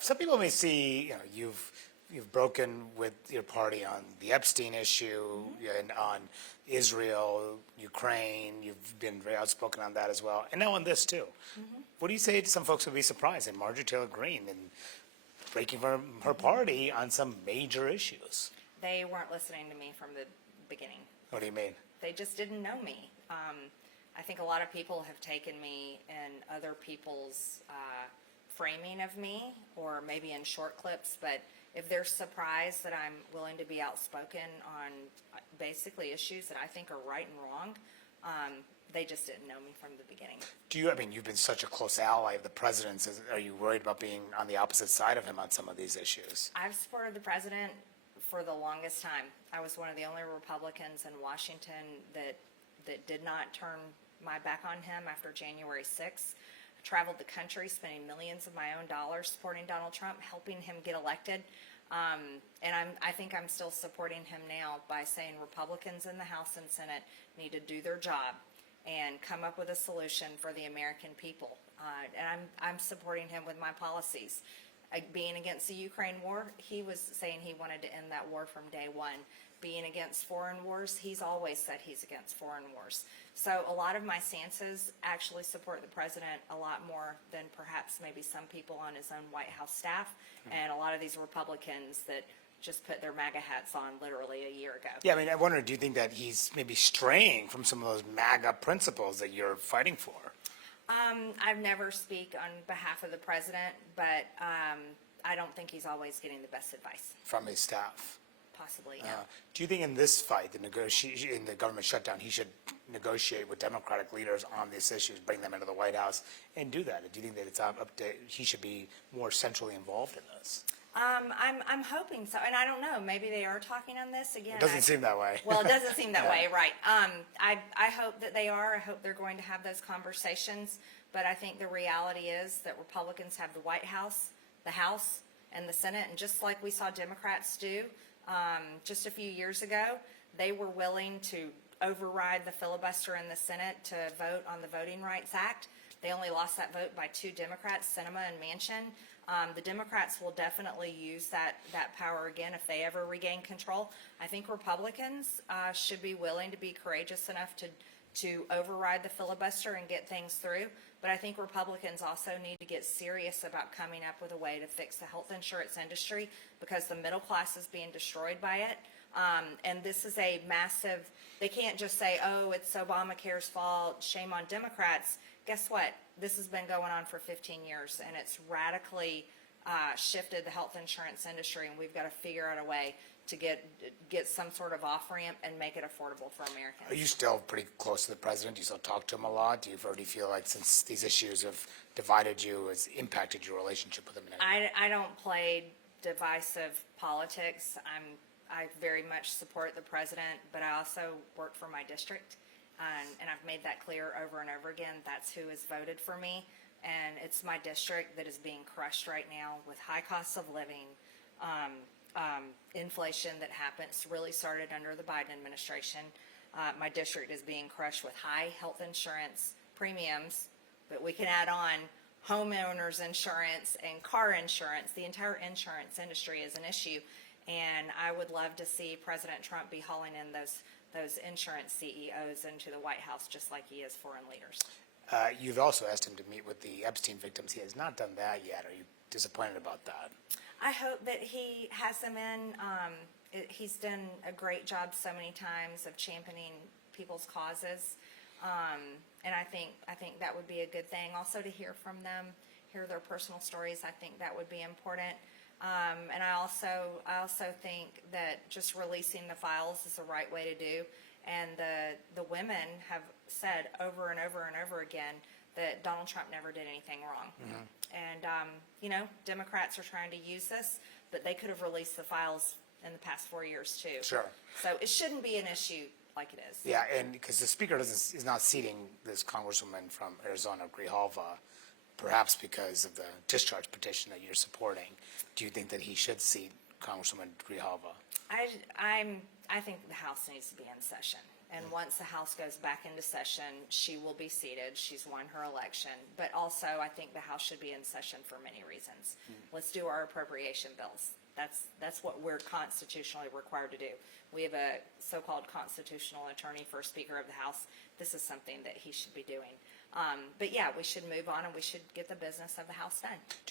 Some people may see, you've broken with your party on the Epstein issue and on Israel, Ukraine. You've been very outspoken on that as well, and now on this too. What do you say to some folks who would be surprised in Marjorie Taylor Greene and breaking from her party on some major issues? They weren't listening to me from the beginning. What do you mean? They just didn't know me. I think a lot of people have taken me in other people's framing of me, or maybe in short clips, but if they're surprised that I'm willing to be outspoken on basically issues that I think are right and wrong, they just didn't know me from the beginning. You've been such a close ally of the president's. Are you worried about being on the opposite side of him on some of these issues? I've supported the president for the longest time. I was one of the only Republicans in Washington that did not turn my back on him after January 6th. I traveled the country spending millions of my own dollars supporting Donald Trump, helping him get elected. And I think I'm still supporting him now by saying Republicans in the House and Senate need to do their job and come up with a solution for the American people. And I'm supporting him with my policies. Being against the Ukraine war, he was saying he wanted to end that war from day one. Being against foreign wars, he's always said he's against foreign wars. So a lot of my stances actually support the president a lot more than perhaps maybe some people on his own White House staff and a lot of these Republicans that just put their MAGA hats on literally a year ago. Yeah, I wonder, do you think that he's maybe straying from some of those MAGA principles that you're fighting for? I've never speak on behalf of the president, but I don't think he's always getting the best advice. From his staff? Possibly, yeah. Do you think in this fight, in the government shutdown, he should negotiate with Democratic leaders on these issues, bring them into the White House, and do that? Do you think that it's he should be more centrally involved in this? I'm hoping so, and I don't know. Maybe they are talking on this again. It doesn't seem that way. Well, it doesn't seem that way, right? I hope that they are. I hope they're going to have those conversations. But I think the reality is that Republicans have the White House, the House, and the Senate, and just like we saw Democrats do just a few years ago, they were willing to override the filibuster in the Senate to vote on the Voting Rights Act. They only lost that vote by 2 Democrats, Sinema and Manchin. The Democrats will definitely use that power again if they ever regain control. I think Republicans should be willing to be courageous enough to override the filibuster and get things through. But I think Republicans also need to get serious about coming up with a way to fix the health insurance industry, because the middle class is being destroyed by it. And this is a massive, they can't just say, oh, it's Obamacare's fault, shame on Democrats. Guess what? This has been going on for 15 years, and it's radically shifted the health insurance industry, and we've got to figure out a way to get some sort of off-ramp and make it affordable for Americans. Are you still pretty close to the president? Do you still talk to him a lot? Do you already feel like, since these issues have divided you, has impacted your relationship with him in any way? I don't play divisive politics. I very much support the president, but I also work for my district. And I've made that clear over and over again. That's who has voted for me. And it's my district that is being crushed right now with high costs of living, inflation that really started under the Biden administration. My district is being crushed with high health insurance premiums, but we can add on homeowners insurance and car insurance. The entire insurance industry is an issue. And I would love to see President Trump be hauling in those insurance CEOs into the White House, just like he is foreign leaders. You've also asked him to meet with the Epstein victims. He has not done that yet. Are you disappointed about that? I hope that he has them in. He's done a great job so many times of championing people's causes, and I think that would be a good thing. Also, to hear from them, hear their personal stories. I think that would be important. And I also think that just releasing the files is the right way to do. And the women have said over and over and over again that Donald Trump never did anything wrong. Mm-hmm. And, Democrats are trying to use this, but they could have released the files in the past 4 years too. Sure. So it shouldn't be an issue like it is. Yeah, and because the speaker is not seating this congresswoman from Arizona, Grijalva, perhaps because of the discharge petition that you're supporting. Do you think that he should seat Congresswoman Grijalva? I think the House needs to be in session. And once the House goes back into session, she will be seated. She's won her election. But also, I think the House should be in session for many reasons. Let's do our appropriation bills. That's what we're constitutionally required to do. We have a so-called constitutional attorney for Speaker of the House. This is something that he should be doing. But yeah, we should move on and we should get the business of the House done.